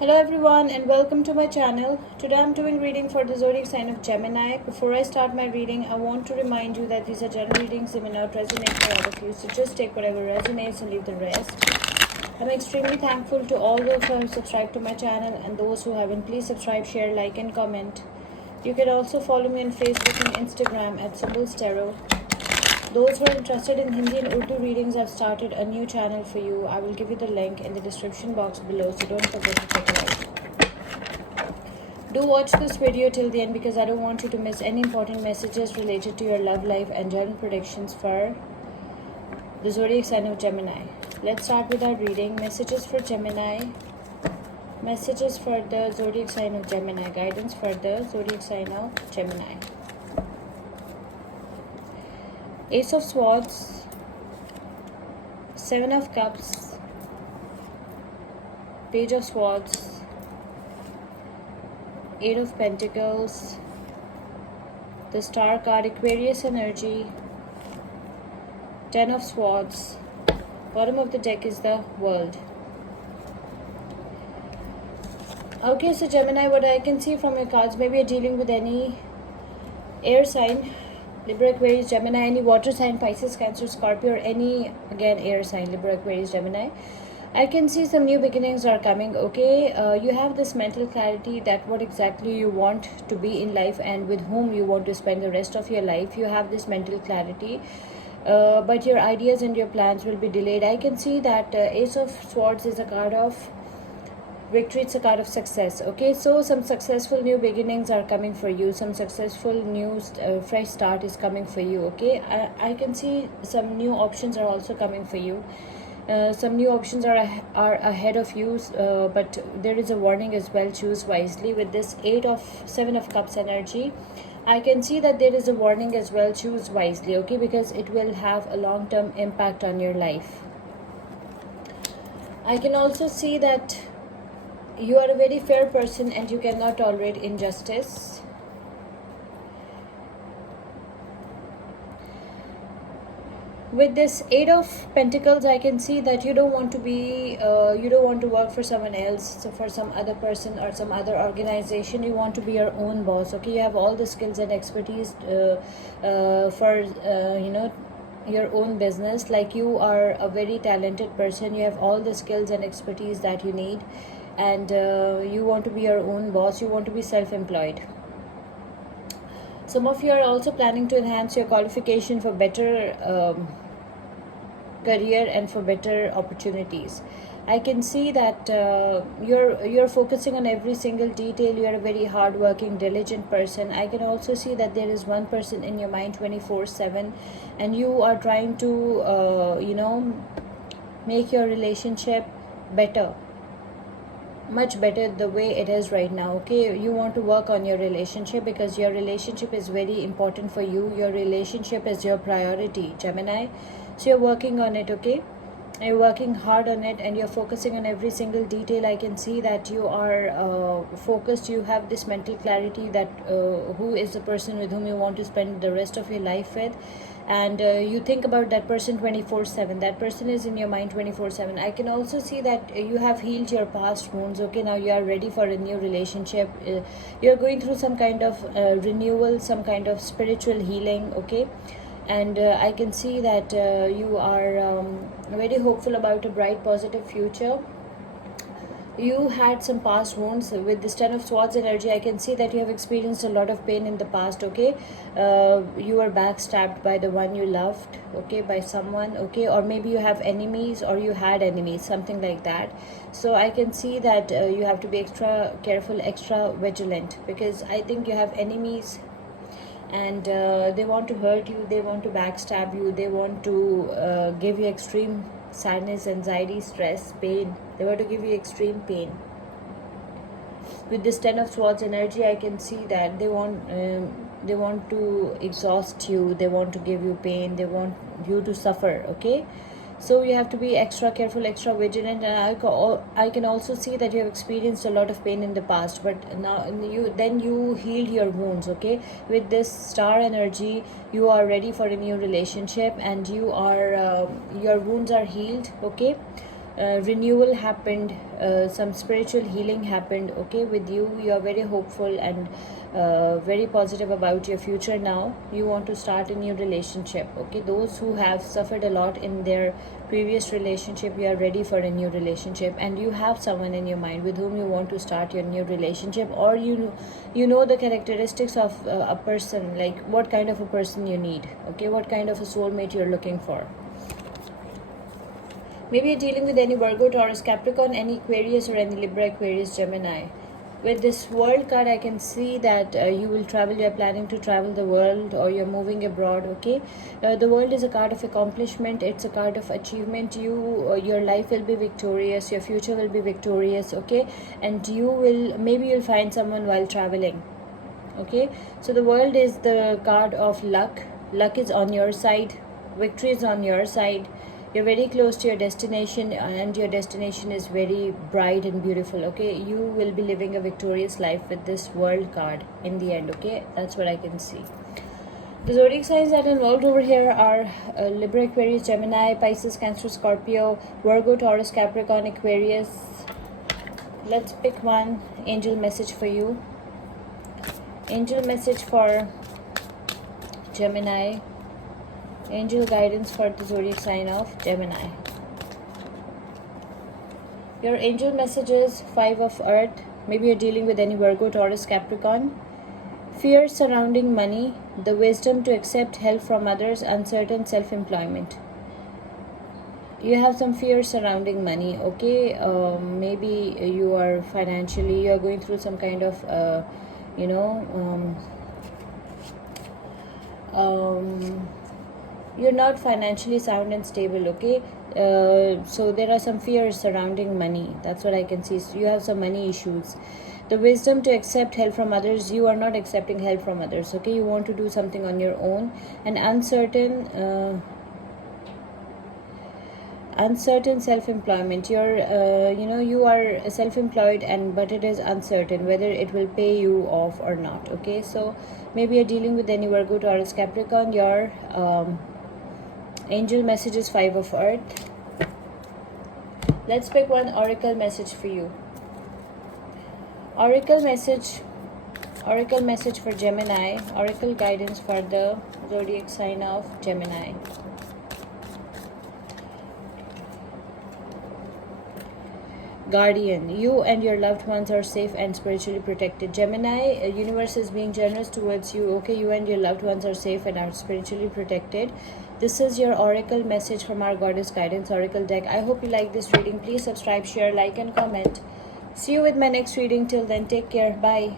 Hello everyone and welcome to my channel. Today I'm doing reading for the zodiac sign of Gemini. Before I start my reading, I want to remind you that these are general readings. They may not resonate for all of you, so just take whatever resonates and leave the rest. I'm extremely thankful to all those who have subscribed to my channel and those who haven't. Please subscribe, share, like and comment. You can also follow me on Facebook and Instagram at Symbols Tarot. Those who are interested in Hindi and Urdu readings, I've started a new channel for you. I will give you the link in the description box below, so don't forget to check it out. Do watch this video till the end because I don't want you to miss any important messages related to your love life and general predictions for the zodiac sign of Gemini. Let's start with our reading. Messages for Gemini. Messages for the zodiac sign of Gemini. Guidance for the zodiac sign of Gemini. Ace of Swords, Seven of Cups, Page of Swords, Eight of Pentacles, the Star card, Aquarius energy, Ten of Swords. Bottom of the deck is the World. Okay, so Gemini, what I can see from your cards, maybe you're dealing with any air sign, Libra, Aquarius, Gemini, any water sign, Pisces, Cancer, Scorpio, or any, again, air sign, Libra, Aquarius, Gemini. I can see some new beginnings are coming, okay? You have this mental clarity that what exactly you want to be in life and with whom you want to spend the rest of your life. You have this mental clarity, but your ideas and your plans will be delayed. I can see that Ace of Swords is a card of victory. It's a card of success, okay? So some successful new beginnings are coming for you. Some successful new fresh start is coming for you, okay? I can see some new options are also coming for you. Some new options are ahead of you, but there is a warning as well. Choose wisely. With this Seven of Cups energy, I can see that there is a warning as well. Choose wisely, okay? Because it will have a long-term impact on your life. I can also see that you are a very fair person and you cannot tolerate injustice. With this Eight of Pentacles, I can see that you don't want to be, you don't want to work for someone else, so for some other person or some other organization. You want to be your own boss, okay? You have all the skills and expertise for, your own business. Like, you are a very talented person. You have all the skills and expertise that you need, and you want to be your own boss. You want to be self-employed. Some of you are also planning to enhance your qualification for better career and for better opportunities. I can see that you're focusing on every single detail. You are a very hardworking, diligent person. I can also see that there is one person in your mind 24/7, and you are trying to make your relationship better, much better the way it is right now, okay? You want to work on your relationship because your relationship is very important for you. Your relationship is your priority, Gemini. So you're working on it, okay? You're working hard on it and you're focusing on every single detail. I can see that you are focused. You have this mental clarity that who is the person with whom you want to spend the rest of your life with, and you think about that person 24/7. That person is in your mind 24/7. I can also see that you have healed your past wounds, okay? Now you are ready for a new relationship. You're going through some kind of renewal, some kind of spiritual healing, okay? And I can see that you are very hopeful about a bright, positive future. You had some past wounds. With this Ten of Swords energy, I can see that you have experienced a lot of pain in the past, okay? You were backstabbed by the one you loved, okay? By someone, okay? Or maybe you have enemies, or you had enemies, something like that. So I can see that you have to be extra careful, extra vigilant, because I think you have enemies, and they want to hurt you, they want to backstab you, they want to give you extreme sadness, anxiety, stress, pain. They want to give you extreme pain. With this Ten of Swords energy, I can see that they want to exhaust you, they want to give you pain, they want you to suffer, okay? So you have to be extra careful, extra vigilant. And I can also see that you have experienced a lot of pain in the past, but now you healed your wounds, okay? With this Star energy, you are ready for a new relationship, and you are your wounds are healed, okay? renewal happened, some spiritual healing happened, okay, with you. You are very hopeful and very positive about your future now. You want to start a new relationship, okay. Those who have suffered a lot in their previous relationship, you are ready for a new relationship, and you have someone in your mind with whom you want to start your new relationship, or you know the characteristics of a person, like what kind of a person you need, okay, what kind of a soulmate you're looking for. Maybe you're dealing with any Virgo, Taurus, Capricorn, any Aquarius, or any Libra, Aquarius, Gemini. With this world card, I can see that you will travel. You're planning to travel the world, or you're moving abroad, okay. The world is a card of accomplishment. It's a card of achievement. Your life will be victorious. Your future will be victorious, okay. And maybe you'll find someone while traveling, okay. So the world is the card of luck. Luck is on your side. Victory is on your side. You're very close to your destination, and your destination is very bright and beautiful, okay. You will be living a victorious life with this world card in the end, okay. That's what I can see. The zodiac signs that are involved over here are Libra, Aquarius, Gemini, Pisces, Cancer, Scorpio, Virgo, Taurus, Capricorn, Aquarius. Let's pick one angel message for you. Angel message for Gemini. Angel guidance for the zodiac sign of Gemini. Your angel message is 5 of Earth. Maybe you're dealing with any Virgo, Taurus, Capricorn. Fear surrounding money, the wisdom to accept help from others, uncertain self-employment. You have some fear surrounding money, okay. Maybe you are going through some kind of you're not financially sound and stable, okay. So there are some fears surrounding money. That's what I can see. So you have some money issues. The wisdom to accept help from others, you are not accepting help from others, okay. You want to do something on your own. And uncertain self-employment. You are self-employed, but it is uncertain whether it will pay you off or not, okay. So maybe you're dealing with any Virgo, Taurus, Capricorn. Your angel message is 5 of Earth. Let's pick one oracle message for you. Oracle message for Gemini. Oracle guidance for the zodiac sign of Gemini. Guardian, you and your loved ones are safe and spiritually protected. Gemini, universe is being generous towards you, okay. You and your loved ones are safe and are spiritually protected. This is your oracle message from our Goddess Guidance Oracle deck. I hope you like this reading. Please subscribe, share, like, and comment. See you with my next reading. Till then, take care. Bye.